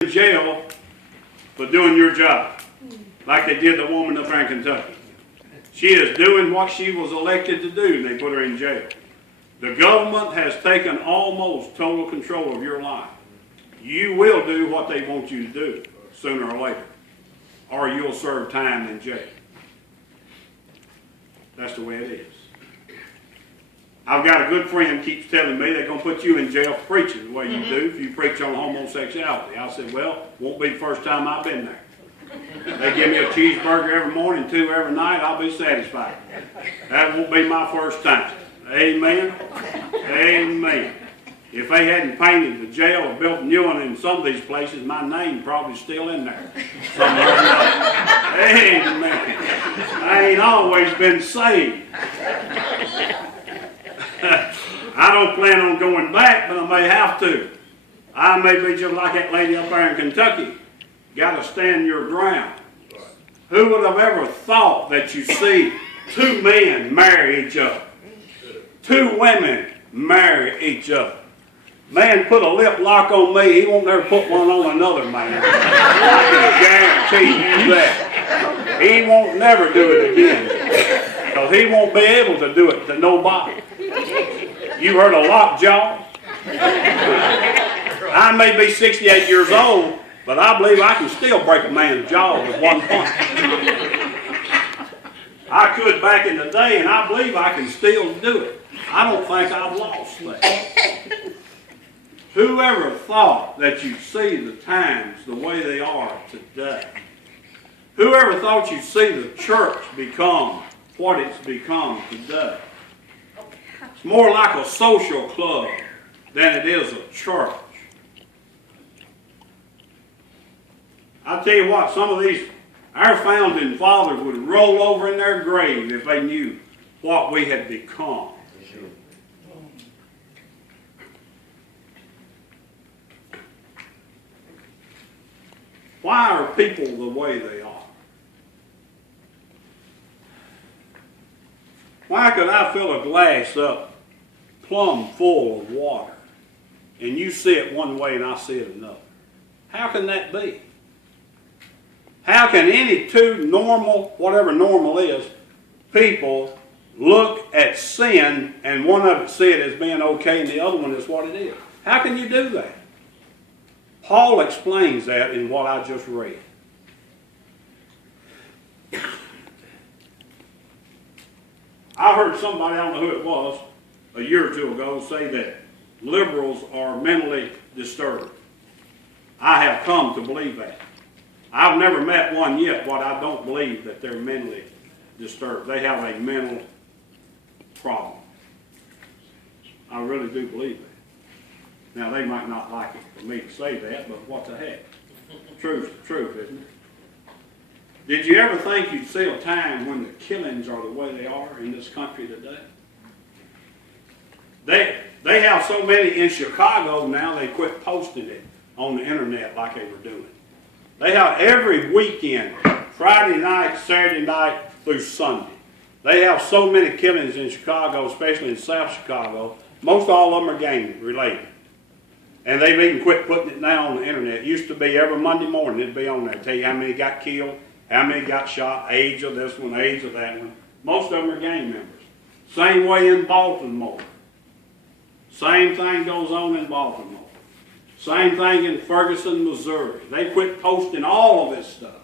in jail for doing your job, like they did the woman up there in Kentucky. She is doing what she was elected to do, and they put her in jail. The government has taken almost total control of your life. You will do what they want you to do sooner or later, or you'll serve time in jail. That's the way it is. I've got a good friend keeps telling me they're going to put you in jail for preaching the way you do if you preach on homosexuality. I said, well, won't be the first time I've been there. They give me a cheeseburger every morning, 2 every night, I'll be satisfied. That won't be my first time. Amen? Amen. If they hadn't painted the jail or built a new one in some of these places, my name probably still in there. Somewhere or another. Amen. I ain't always been saved. I don't plan on going back, but I may have to. I may be just like that lady up there in Kentucky. Got to stand your ground. Who would have ever thought that you see 2 men marry each other? 2 women marry each other. Man put a lip lock on me, he won't never put one on another man. I can guarantee you that. He won't never do it again. Because he won't be able to do it to nobody. You heard of lockjaw? I may be 68 years old, but I believe I can still break a man's jaw with one punch. I could back in the day, and I believe I can still do it. I don't think I've lost that. Whoever thought that you'd see the times the way they are today? Whoever thought you'd see the church become what it's become today? It's more like a social club than it is a church. I tell you what, some of these, our founding fathers would roll over in their grave if they knew what we had become. Why are people the way they are? Why could I fill a glass up plumb full of water and you see it one way and I see it another? How can that be? How can any 2 normal, whatever normal is, people look at sin and one of it see it as being okay and the other one is what it is? How can you do that? Paul explains that in what I just read. I heard somebody, I don't know who it was, a year or 2 ago say that liberals are mentally disturbed. I have come to believe that. I've never met one yet, but I don't believe that they're mentally disturbed. They have a mental problem. I really do believe that. Now, they might not like it for me to say that, but what the heck? Truth's the truth, isn't it? Did you ever think you'd see a time when the killings are the way they are in this country today? They have so many in Chicago now, they quit posting it on the internet like they were doing. They have every weekend, Friday night, Saturday night through Sunday. They have so many killings in Chicago, especially in South Chicago. Most all of them are gang related. And they've even quit putting it now on the internet. It used to be every Monday morning it'd be on there. Tell you how many got killed, how many got shot, age of this one, age of that one. Most of them are gang members. Same way in Baltimore. Same thing goes on in Baltimore. Same thing in Ferguson, Missouri. They quit posting all of this stuff.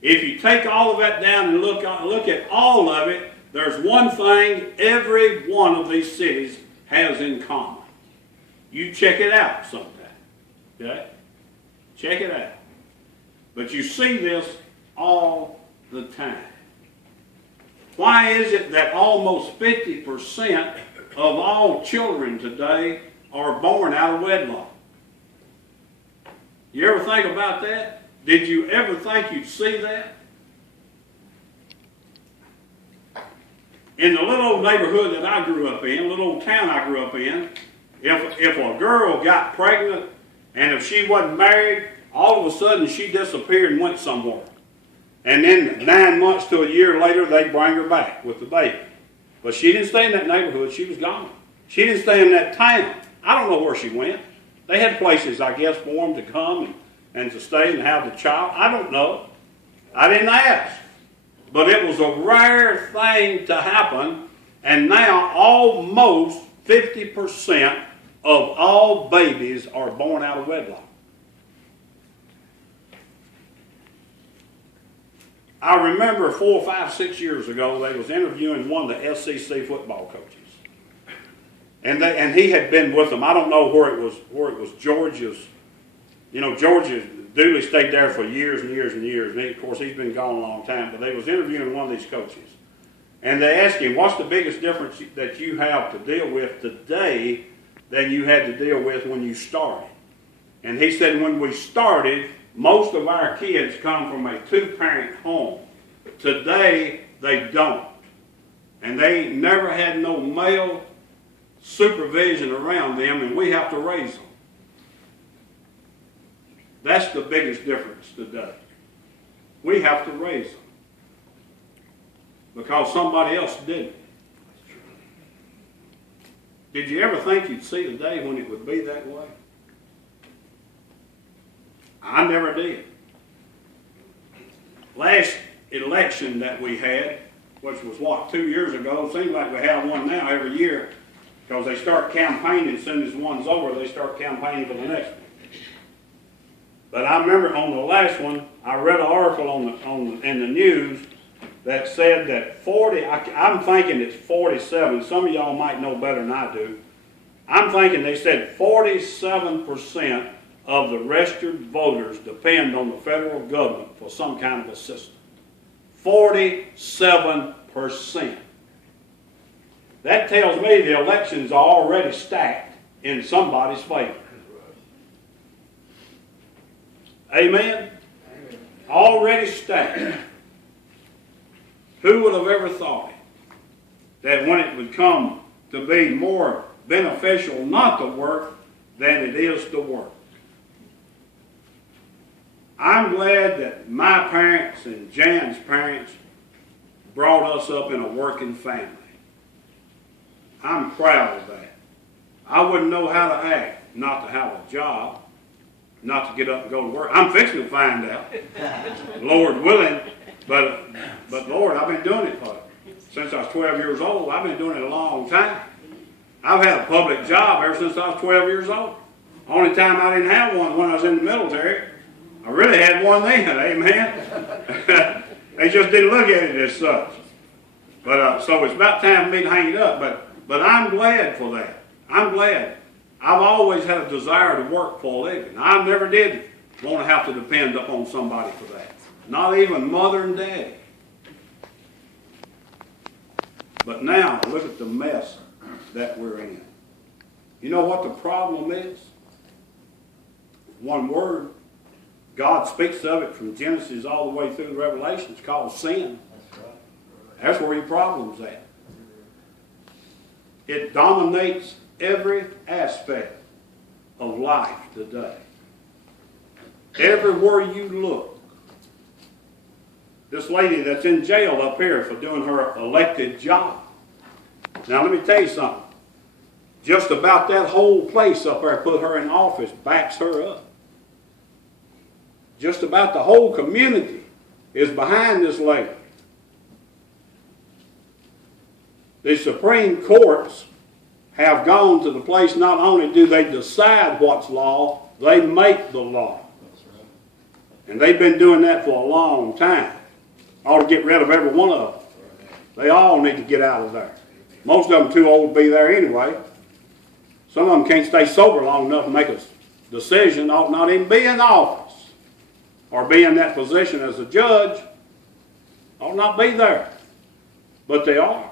If you take all of that down and look at all of it, there's one thing every one of these cities has in common. You check it out sometime. Okay? Check it out. But you see this all the time. Why is it that almost 50% of all children today are born out of wedlock? You ever think about that? Did you ever think you'd see that? In the little old neighborhood that I grew up in, little old town I grew up in, if a girl got pregnant and if she wasn't married, all of a sudden she disappeared and went somewhere. And then 9 months to a year later, they'd bring her back with the baby. But she didn't stay in that neighborhood. She was gone. She didn't stay in that town. I don't know where she went. They had places, I guess, for them to come and and to stay and have the child? I don't know. I didn't ask. But it was a rare thing to happen, and now almost 50% of all babies are born out of wedlock. I remember 4, 5, 6 years ago, they was interviewing one of the SEC football coaches. And he had been with them. I don't know where it was Georgia's. You know, Georgia, Dooley stayed there for years and years and years. And of course, he's been gone a long time. But they was interviewing one of these coaches. And they asked him, what's the biggest difference that you have to deal with today than you had to deal with when you started? And he said, when we started, most of our kids come from a 2-parent home. Today, they don't. And they ain't never had no male supervision around them, and we have to raise them. That's the biggest difference today. We have to raise them. Because somebody else didn't. Did you ever think you'd see the day when it would be that way? I never did. Last election that we had, which was what, 2 years ago, seems like we have one now every year, because they start campaigning as soon as one's over, they start campaigning for the next one. But I remember on the last one, I read an article in the news that said that I'm thinking it's 47. Some of y'all might know better than I do. I'm thinking they said 47% of the registered voters depend on the federal government for some kind of assistance. 47%. That tells me the elections are already stacked in somebody's favor. Amen? Already stacked. Who would have ever thought that when it would come to be more beneficial not to work than it is to work? I'm glad that my parents and Jan's parents brought us up in a working family. I'm proud of that. I wouldn't know how to act not to have a job, not to get up and go to work. I'm fixing to find out, Lord willing. But Lord, I've been doing it since I was 12 years old. I've been doing it a long time. I've had a public job ever since I was 12 years old. Only time I didn't have one when I was in the military. I really had one then, amen. They just didn't look at it as such. But so it's about time for me to hang it up. But I'm glad for that. I'm glad. I've always had a desire to work for a living. I never did want to have to depend upon somebody for that. Not even mother and daddy. But now, look at the mess that we're in. You know what the problem is? One word. God speaks of it from Genesis all the way through the Revelation. It's called sin. That's where your problem's at. It dominates every aspect of life today. Everywhere you look. This lady that's in jail up here for doing her elected job. Now let me tell you something. Just about that whole place up there put her in office backs her up. Just about the whole community is behind this lady. The Supreme Courts have gone to the place, not only do they decide what's law, they make the law. And they've been doing that for a long time. Ought to get rid of every one of them. They all need to get out of there. Most of them too old to be there anyway. Some of them can't stay sober long enough to make a decision, ought not even be in office. Or be in that position as a judge, ought not be there. But they are.